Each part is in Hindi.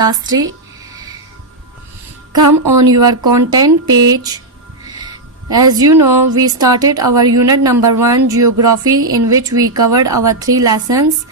Shastri. Come on your content page. As you know, we started our unit number 1 geography, in which we covered our 3 lessons.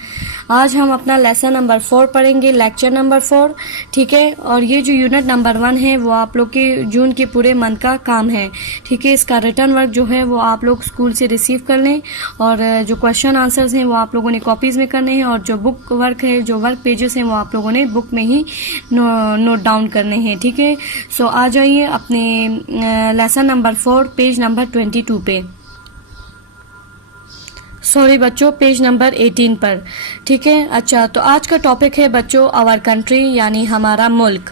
आज हम अपना लेसन नंबर 4 पढ़ेंगे, लेक्चर नंबर 4, ठीक है। और ये जो यूनिट नंबर 1 है वो आप लोग के जून के पूरे मंथ का काम है, ठीक है। इसका रिटर्न वर्क जो है वो आप लोग स्कूल से रिसीव कर लें, और जो क्वेश्चन आंसर्स हैं वो आप लोगों ने कॉपीज़ में करने हैं, और जो बुक वर्क है, जो वर्क पेजेस हैं वो आप लोगों ने बुक में ही नोट डाउन करने हैं, ठीक है। सो आ जाइए अपने लेसन नंबर 4 पेज नंबर 22 पे, सॉरी बच्चों, पेज नंबर 18 पर, ठीक है। अच्छा, तो आज का टॉपिक है बच्चों आवर कंट्री, यानी हमारा मुल्क।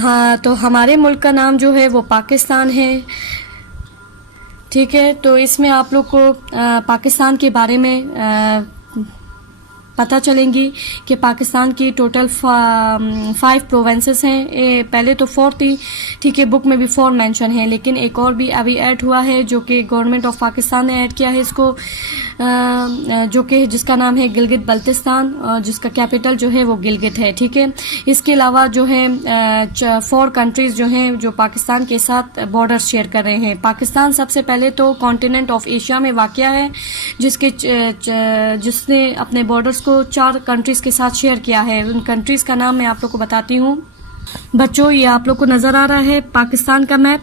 हाँ, तो हमारे मुल्क का नाम जो है वो पाकिस्तान है, ठीक है। तो इसमें आप लोग को पाकिस्तान के बारे में पता चलेंगी कि पाकिस्तान की टोटल 5 प्रोविंसेस हैं। पहले तो 4 थी, ठीक है, बुक में भी 4 मेंशन है, लेकिन एक और भी अभी ऐड हुआ है जो कि गवर्नमेंट ऑफ पाकिस्तान ने ऐड किया है इसको, जो कि जिसका नाम है गिलगित बल्तिस्तान, जिसका कैपिटल जो है वो गिलगित है, ठीक है। इसके अलावा जो है 4 कंट्रीज जो हैं जो पाकिस्तान के साथ बॉर्डर शेयर कर रहे हैं। पाकिस्तान सबसे पहले तो कॉन्टिनेंट ऑफ एशिया में वाक़या है, जिसने अपने बॉर्डर्स को 4 कंट्रीज के साथ शेयर किया है। उन कंट्रीज का नाम मैं आप लोग को बताती हूँ। बच्चों, ये आप लोग को नजर आ रहा है पाकिस्तान का मैप,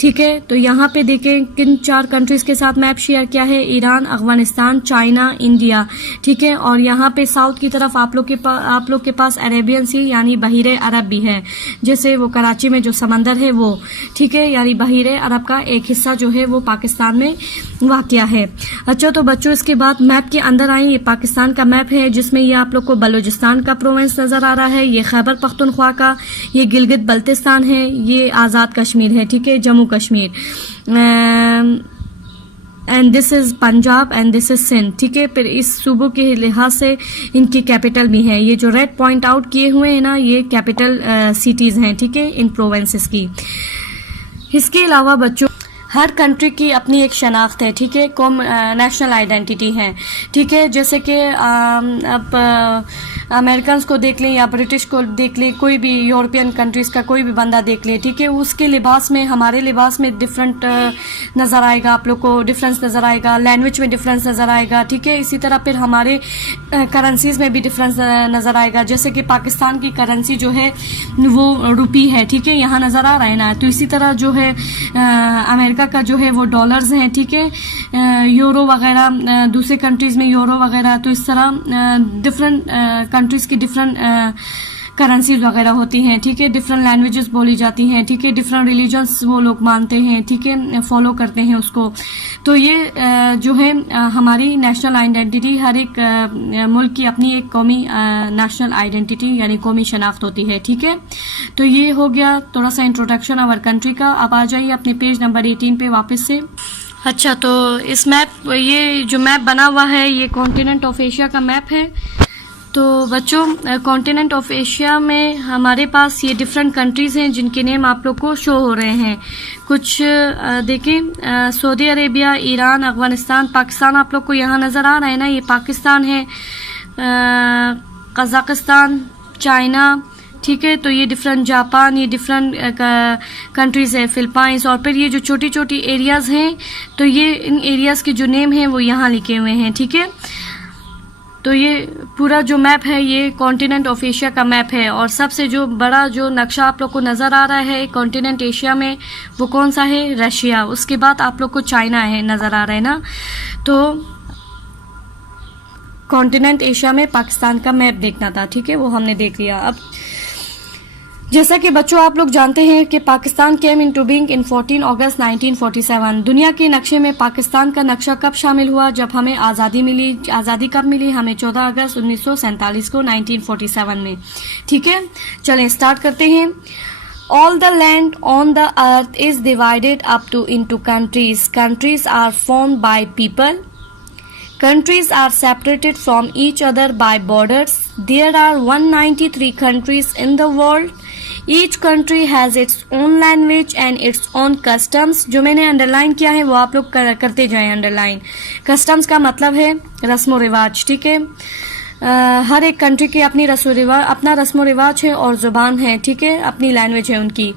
ठीक है। तो यहाँ पे देखें किन 4 कंट्रीज के साथ मैप शेयर किया है, ईरान, अफगानिस्तान, चाइना, इंडिया, ठीक है। और यहाँ पे साउथ की तरफ आप लोग के पास अरेबियन सी यानी बहीरे अरब भी है, जैसे वो कराची में जो समंदर है वो, ठीक है, यानी बहीरे अरब का एक हिस्सा जो है वो पाकिस्तान में वाक़या है। अच्छा, तो बच्चों इसके बाद मैप के अंदर आए, ये पाकिस्तान का मैप है जिसमें ये आप लोग को बलूचिस्तान का प्रोविंस नजर आ रहा है, ये खैबर पख्तूनख्वा का, ये गिलगित बल्तिस्तान है, ये आज़ाद कश्मीर है, ठीक है, Jammu Kashmir, and this is Punjab and this is Sindh, ठीक है। फिर इस सूबों के लिहाज से इनकी कैपिटल भी है, ये जो रेड पॉइंट आउट किए हुए हैं ना, ये कैपिटल सिटीज़ हैं, ठीक है, इन प्रोविंसेस की। इसके अलावा बच्चों हर कंट्री की अपनी एक शनाख्त है, ठीक है, नेशनल आइडेंटिटी है, ठीक है। जैसे कि अब अमेरिकन को देख लें या ब्रिटिश को देख लें, कोई भी यूरोपियन कंट्रीज़ का कोई भी बंदा देख लें, ठीक है, उसके लिबास में हमारे लिबास में डिफरेंट नज़र आएगा, आप लोग को डिफरेंस नज़र आएगा, लैंग्वेज में डिफरेंस नज़र आएगा, ठीक है। इसी तरह फिर हमारे करेंसीज़ में भी डिफरेंस नज़र आएगा, जैसे कि पाकिस्तान की करेंसी जो है वो रुपी है, ठीक है, यहाँ नज़र आ रहा है ना। तो इसी तरह जो है अमेरिका का जो है वो डॉलर्स हैं, ठीक है, यूरो वगैरह, दूसरे कंट्रीज़ में यूरो वगैरह। तो इस तरह डिफरेंट कंट्रीज़ की डिफरेंट करेंसीज वगैरह होती हैं, ठीक है, डिफरेंट लैंग्वेजेस बोली जाती हैं, ठीक है, डिफरेंट रिलीजन्स वो लोग मानते हैं, ठीक है, फॉलो करते हैं उसको। तो ये जो है हमारी नेशनल आइडेंटिटी, हर एक मुल्क की अपनी एक कौमी नेशनल आइडेंटिटी यानी कौमी शनाख्त होती है, ठीक है। तो ये हो गया थोड़ा सा इंट्रोडक्शन आवर कंट्री का। अब आ जाइए अपने पेज नंबर 18 पे वापस से। अच्छा, तो इस मैप, ये जो मैप बना हुआ है ये कॉन्टिनेंट ऑफ एशिया का मैप है। तो बच्चों कॉन्टिनेंट ऑफ एशिया में हमारे पास ये डिफरेंट कंट्रीज़ हैं जिनके नेम आप लोग को शो हो रहे हैं। कुछ देखें, Saudi Arabia, Iran, Afghanistan, Pakistan आप लोग को यहाँ नज़र आ रहा है ना, ये पाकिस्तान है, कज़ाकिस्तान, चाइना, ठीक है। तो ये डिफरेंट, जापान, ये डिफरेंट कंट्रीज़ है, फिलिपाइंस। और फिर ये जो छोटी छोटी एरियाज़ हैं, तो ये इन एरियाज़ के जो नेम हैं वो यहाँ लिखे हुए हैं, ठीक है। तो ये पूरा जो मैप है ये कॉन्टिनेंट ऑफ एशिया का मैप है। और सबसे जो बड़ा जो नक्शा आप लोग को नज़र आ रहा है कॉन्टिनेंट एशिया में, वो कौन सा है? रशिया। उसके बाद आप लोग को चाइना है, नज़र आ रहा है ना। तो कॉन्टिनेंट एशिया में पाकिस्तान का मैप देखना था, ठीक है, वो हमने देख लिया। अब जैसा कि बच्चों आप लोग जानते हैं कि Pakistan came into being in 14 अगस्त 1947। दुनिया के नक्शे में पाकिस्तान का नक्शा कब शामिल हुआ? जब हमें आज़ादी मिली। आज़ादी कब मिली हमें? 14 अगस्त 1947 को, 1947 में, ठीक है। चलें स्टार्ट करते हैं। All the land on the earth is divided up to into countries. Countries are formed by people. Countries are separated from each other by borders. There are 193 countries in the world. Each country has its own language and its own customs. जो मैंने अंडरलाइन किया है वो आप लोग करते जाएं अंडरलाइन। कस्टम्स का मतलब है रस्म व रिवाज, ठीक है। हर एक कंट्री की अपनी रस्म रिवाज, अपना रस्म रिवाज है और ज़ुबान है, ठीक है, अपनी लैंग्वेज है उनकी।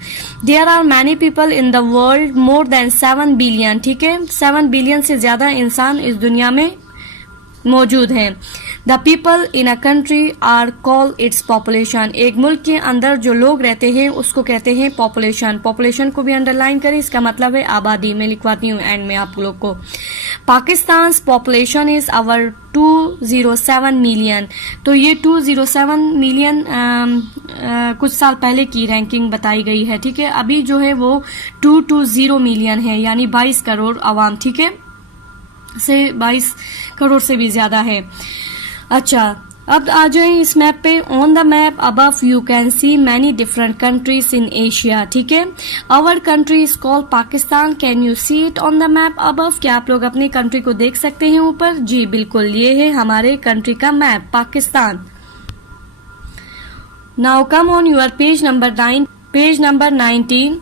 There are many people in the world, more than 7 billion, ठीक है, 7 बिलियन से ज़्यादा इंसान इस दुनिया में मौजूद हैं। The people in a country are call its population, एक मुल्क के अंदर जो लोग रहते हैं उसको कहते हैं पॉपुलेशन। पॉपुलेशन को भी अंडरलाइन करें, इसका मतलब है आबादी। मैं लिखवाती हूँ एंड में आप लोग को। Pakistan population is our 207 million. तो ये 207 मिलियन कुछ साल पहले की रैंकिंग बताई गई है, ठीक है। अभी जो है वो 220 मिलियन है, यानी 22 करोड़ आवाम, ठीक है, से 22 करोड़ से भी ज्यादा है। अच्छा, अब आ जाए इस मैप पे। On the map above you can see many different countries in Asia, ठीक है। Our country is called Pakistan, can you see it on the map above? क्या आप लोग अपनी कंट्री को देख सकते हैं ऊपर? जी बिल्कुल, ये है हमारे कंट्री का map, Pakistan. Now come on your page number 9, page number 19।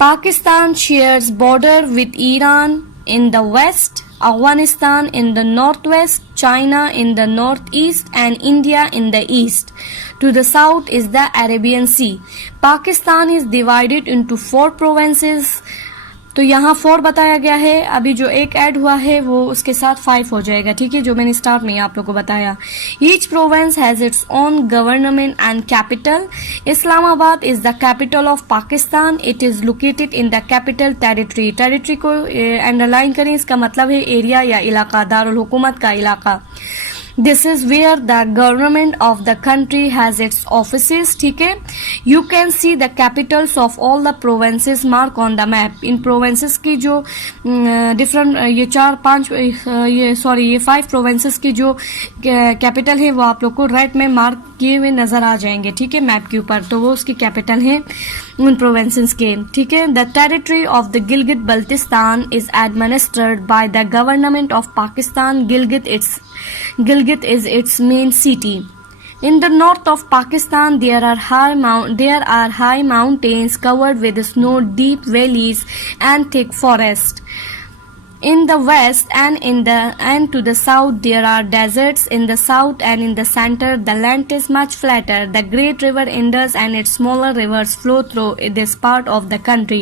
Pakistan shares border with Iran in the west, Afghanistan in the northwest, China in the northeast, and India in the east. To the south is the Arabian Sea. Pakistan is divided into 4 provinces. तो यहाँ 4 बताया गया है, अभी जो एक ऐड हुआ है वो उसके साथ 5 हो जाएगा, ठीक है, जो मैंने स्टार्ट में आप लोगों को बताया। Each province has its own government and capital. Islamabad is the capital of Pakistan. It is located in the capital territory. Territory को अंडरलाइन करें, इसका मतलब है एरिया या इलाका, दारुल हुकूमत का इलाका। This is where the government of the country has its offices, ठीक है। You can see the capitals of all the provinces mark on the map. In provinces की जो different ये 5 provinces की जो कैपिटल है वो आप लोग को राइट में मार्क किए हुए नजर आ जाएंगे, ठीक है, मैप के ऊपर। तो वो उसकी कैपिटल है उन प्रोविंसेस के, ठीक है। The territory of the Gilgit Baltistan is administered by the government of Pakistan. Gilgit is its main city. In the north of Pakistan, there are high mountains covered with snow, deep valleys, and thick forest. In the west and to the south, there are deserts. In the south and in the center, the land is much flatter. The great river Indus and its smaller rivers flow through this part of the country.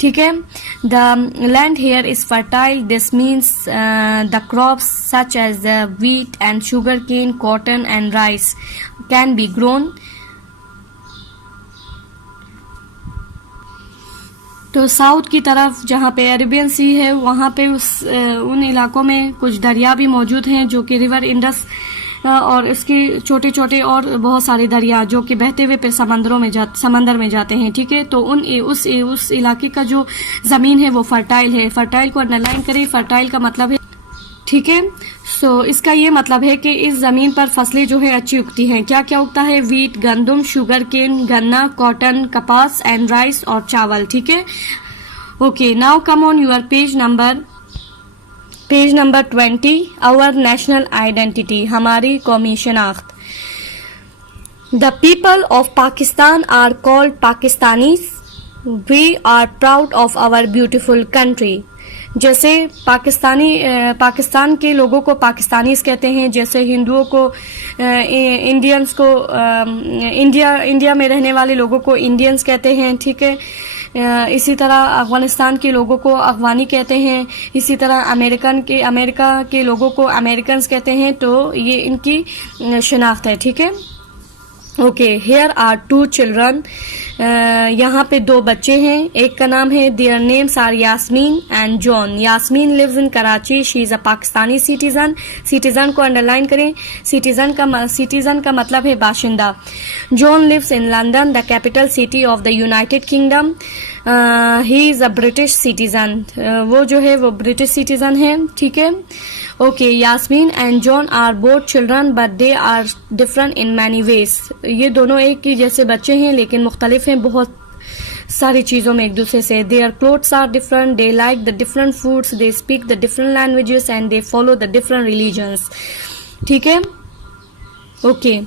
ठीक है, the land here is fertile. This means the crops such as the wheat and sugarcane, cotton and rice can be grown. तो साउथ की तरफ जहाँ पे अरेबियन सी है वहाँ पे उन इलाकों में कुछ दरिया भी मौजूद हैं, जो कि रिवर इंडस और इसके छोटे छोटे और बहुत सारे दरिया जो कि बहते हुए फिर समंदर में जाते हैं, ठीक है। तो उस इलाके का जो ज़मीन है वो फर्टाइल है। फर्टाइल को अंडरलाइन करें, फर्टाइल का मतलब है, ठीक है। सो इसका ये मतलब है कि इस ज़मीन पर फसलें जो है अच्छी उगती हैं। क्या क्या उगता है? वीट, गंदम, शुगर केन, गन्ना, कॉटन, कपास एंड राइस और चावल, ठीक है। Okay, now come on your page number 20, our national identity, हमारी कौमी शनाख्त। The people of Pakistan are called Pakistanis. We are proud of our beautiful country. जैसे पाकिस्तान के लोगों को पाकिस्तानीज कहते हैं, जैसे हिंदुओं को इंडियंस को इंडिया में रहने वाले लोगों को इंडियंस कहते हैं, ठीक है। इसी तरह अफगानिस्तान के लोगों को अफगानी कहते हैं, इसी तरह अमेरिका के लोगों को अमेरिकन्स कहते हैं। तो ये इनकी शनाख्त है, ठीक है। Okay, here are 2 children. यहाँ पे 2 बच्चे हैं, एक का नाम है, their names are Yasmin and John. Yasmin lives in Karachi, she is a Pakistani citizen. Citizen को अंडरलाइन करें, सिटीजन का मतलब है बाशिंदा। John lives in London, the capital city of the United Kingdom. He is a British citizen, वो जो है वो ब्रिटिश सिटीजन है, ठीक है। Okay, Yasmin and John are both children but they are different in many ways. ये दोनों एक ही जैसे बच्चे हैं लेकिन मुख्तलिफ हैं बहुत सारी चीज़ों में एक दूसरे से। Their clothes are different, they like the different foods, they speak the different languages and they follow the different religions, ठीक है। Okay,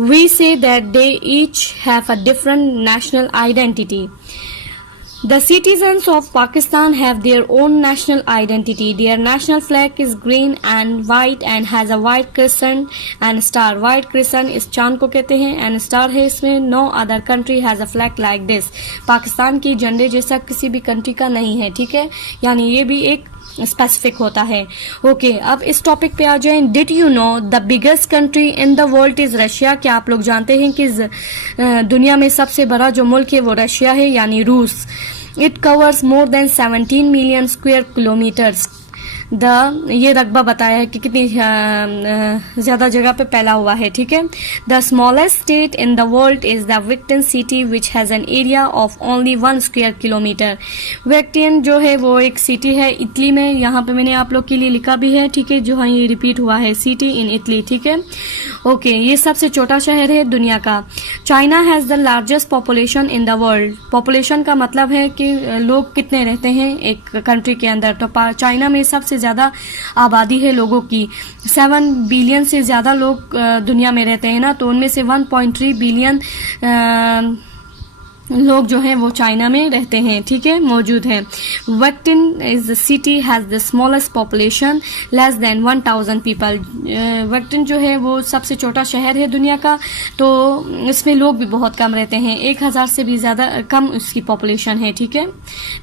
we say that they each have a different national identity. The citizens of Pakistan have their own national identity. Their national flag is green and white and has a white crescent and star. White crescent इस चांद को कहते हैं and star है इसमें. No other country has a flag like this. Pakistan की झंडे जैसा किसी भी कंट्री का नहीं है, ठीक है, यानी ये भी एक स्पेसिफिक होता है. ओके, अब इस टॉपिक पे आ जाएं. Did you know the biggest country in the world is Russia. क्या आप लोग जानते हैं कि दुनिया में सबसे बड़ा जो मुल्क है वो रशिया है, यानी रूस. It covers more than 17 million square kilometres. ये रकबा बताया है कि कितनी ज्यादा जगह पे फैला हुआ है, ठीक है. The smallest state in the world is the वेक्टिन city which has an area of only 1 square kilometre. वेक्टिन जो है वो एक सिटी है इटली में. यहाँ पे मैंने आप लोग के लिए लिखा भी है, ठीक है, जो हाँ ये रिपीट हुआ है, सिटी इन इटली, ठीक है. ओके, ये सबसे छोटा शहर है दुनिया का. China has the largest population in the world. Population का मतलब है कि लोग कितने रहते हैं एक कंट्री के अंदर. तो चाइना में सबसे ज्यादा आबादी है लोगों की. 7 बिलियन से ज्यादा लोग दुनिया में रहते हैं ना, तो उनमें से 1.3 बिलियन लोग जो हैं वो चाइना में रहते हैं, ठीक है, मौजूद हैं. वेक्टिन is the city has the smallest population less than 1000 people. वेक्टिन जो है वो सबसे छोटा शहर है दुनिया का, तो इसमें लोग भी बहुत कम रहते हैं. 1000 से भी ज्यादा कम उसकी पॉपुलेशन है, ठीक है.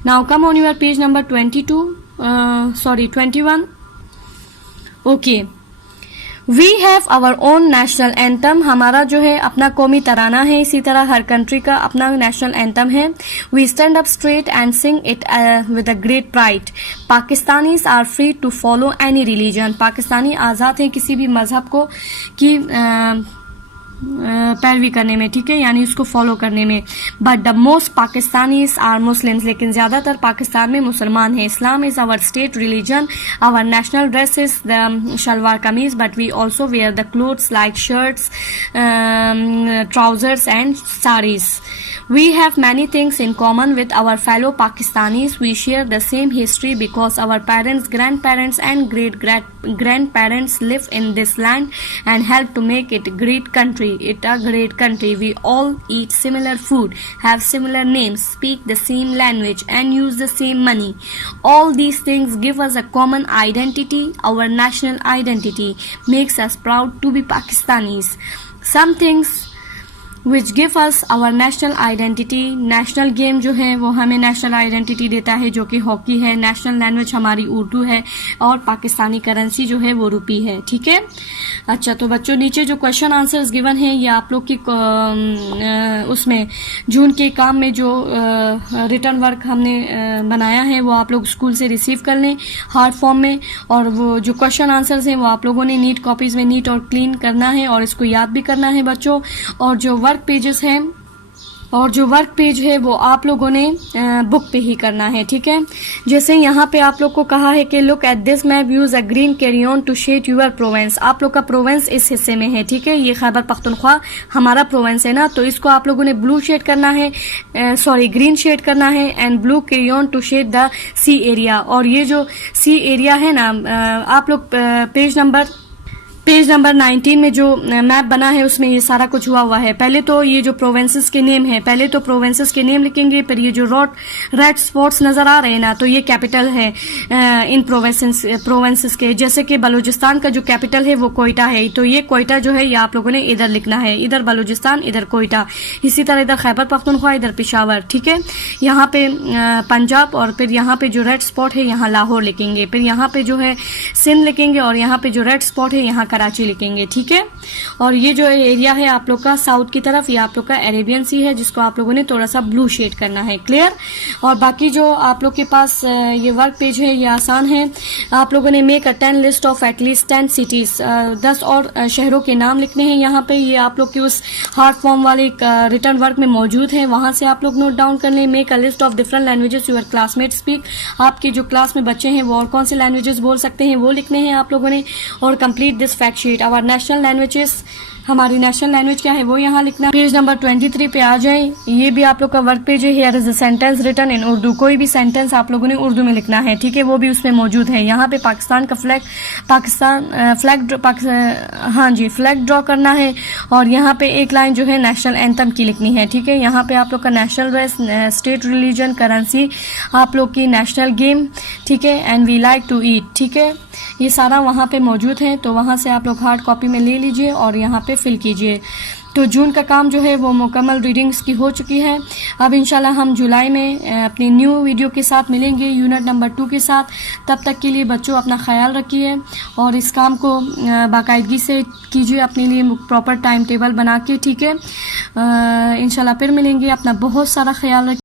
Now come on your page number 21. Okay, we have our own national anthem. हमारा जो है अपना कौमी तराना है, इसी तरह हर कंट्री का अपना नेशनल एंथम है. We stand up straight and sing it with a great pride. Pakistanis are free to follow any religion. Pakistani आज़ाद हैं किसी भी मजहब को की पैरवी करने में, ठीक है, यानी उसको फॉलो करने में. But the most Pakistanis are Muslims. लेकिन ज्यादातर पाकिस्तान में मुसलमान हैं. Islam is our state religion. Our national dress is the shalwar kameez, but we also wear the clothes like shirts, trousers and saris. We have many things in common with our fellow Pakistanis. We share the same history because our parents, grandparents and great-grandparents lived in this land and helped to make it a great country. We all eat similar food, have similar names, speak the same language and use the same money. All these things give us a common identity. Our national identity makes us proud to be Pakistanis. Some things which give us our national identity. National game जो है वो हमें नेशनल आइडेंटिटी देता है, जो कि हॉकी है. नेशनल लैंग्वेज हमारी उर्दू है और पाकिस्तानी करेंसी जो है वो रुपी है, ठीक है. अच्छा, तो बच्चों नीचे जो क्वेश्चन आंसर्स गिवन है ये आप लोग की उसमें जून के काम में जो रिटर्न वर्क हमने बनाया है वो आप लोग स्कूल से रिसीव कर लें हार्ड फॉर्म में. और वो जो क्वेश्चन आंसर्स हैं वो आप लोगों ने नीट कॉपीज में नीट और क्लीन करना है और इसको याद भी करना है बच्चों. और जो वर्क पेजेस हैं और जो वर्क पेज है वो आप लोगों ने बुक पे ही करना है, ठीक है. जैसे यहाँ पे आप लोग को कहा है कि look at this map, use a green crayon to shade your province. आप लोग का प्रोवेंस इस हिस्से में है, ठीक है, ये खैबर पख्तूनख्वा हमारा प्रोवेंस है ना, तो इसको आप लोगों ने ब्लू शेड करना है, ग्रीन शेड करना है and blue crayon to shade the sea area. और ये जो सी एरिया है ना, आप लोग पेज नंबर 19 में जो मैप बना है उसमें ये सारा कुछ हुआ है. पहले तो ये जो प्रोवेंसेस के नेम है, पहले तो प्रोवेंसेस के नेम लिखेंगे, फिर ये जो रेड स्पॉट्स नजर आ रहे हैं ना, तो ये कैपिटल है इन प्रोवेंसेस के. जैसे कि बलूचिस्तान का जो कैपिटल है वो कोयटा है, तो ये कोयटा जो है ये आप लोगों ने इधर लिखना है, इधर बलूचिस्तान, इधर कोयटा. इसी तरह इधर खैबर पख्तूनख्वा, इधर पेशावर, ठीक है. यहाँ पे पंजाब और फिर यहाँ पे जो रेड स्पॉट है यहाँ लाहौर लिखेंगे. फिर यहाँ पे जो है सिंध लिखेंगे और यहाँ पे जो रेड स्पॉट है यहाँ कराची लिखेंगे, ठीक है. और ये जो एरिया है आप लोग का साउथ की तरफ, ये आप लोग का अरेबियन सी है जिसको आप लोगों ने थोड़ा सा ब्लू शेड करना है, क्लियर. और बाकी जो आप लोग के पास ये वर्क पेज है ये आसान है. आप लोगों ने make a 10 list of at least 10 cities. 10 और शहरों के नाम लिखने हैं यहाँ पे. ये आप लोग के उस हार्ड फॉर्म वाले रिटर्न वर्क में मौजूद है, वहां से आप लोग नोट डाउन कर लें. Make a list of different languages your classmate speak. आपके जो क्लास में बच्चे हैं वो और कौन से लैंग्वेजेस बोल सकते हैं वो लिखने हैं आप लोगों ने. और complete this fact sheet. Our national languages हमारी नेशनल लैंग्वेज क्या है वो यहाँ लिखना। पेज नंबर 23 पे आ जाएं, ये भी आप लोग का वर्क पेज है। Here is a sentence written in Urdu, कोई भी सेंटेंस आप लोगों ने उर्दू में लिखना है, ठीक है, वो भी उसमें मौजूद है। यहाँ पे पाकिस्तान का फ्लैग ड्रॉ करना है और यहाँ पे एक लाइन जो है नेशनल एंथम की लिखनी है, ठीक है। यहाँ पे आप लोग का national dress, state religion, currency, आप लोग की नेशनल गेम, ठीक है, and we like to eat, ठीक है, ये सारा वहाँ पे मौजूद है। तो वहाँ से आप लोग हार्ड कॉपी में ले लीजिए और यहाँ पे फिल कीजिए। तो जून का काम जो है वो मुकम्मल रीडिंग्स की हो चुकी है। अब इंशाल्लाह हम जुलाई में अपनी न्यू वीडियो के साथ मिलेंगे, यूनिट नंबर 2 के साथ। तब तक के लिए बच्चों अपना ख्याल रखिए और इस काम को बाकायदगी से कीजिए, अपने लिए प्रॉपर टाइम टेबल बना के, ठीक है। इंशाल्लाह फिर मिलेंगे, अपना बहुत सारा ख्याल रखिए।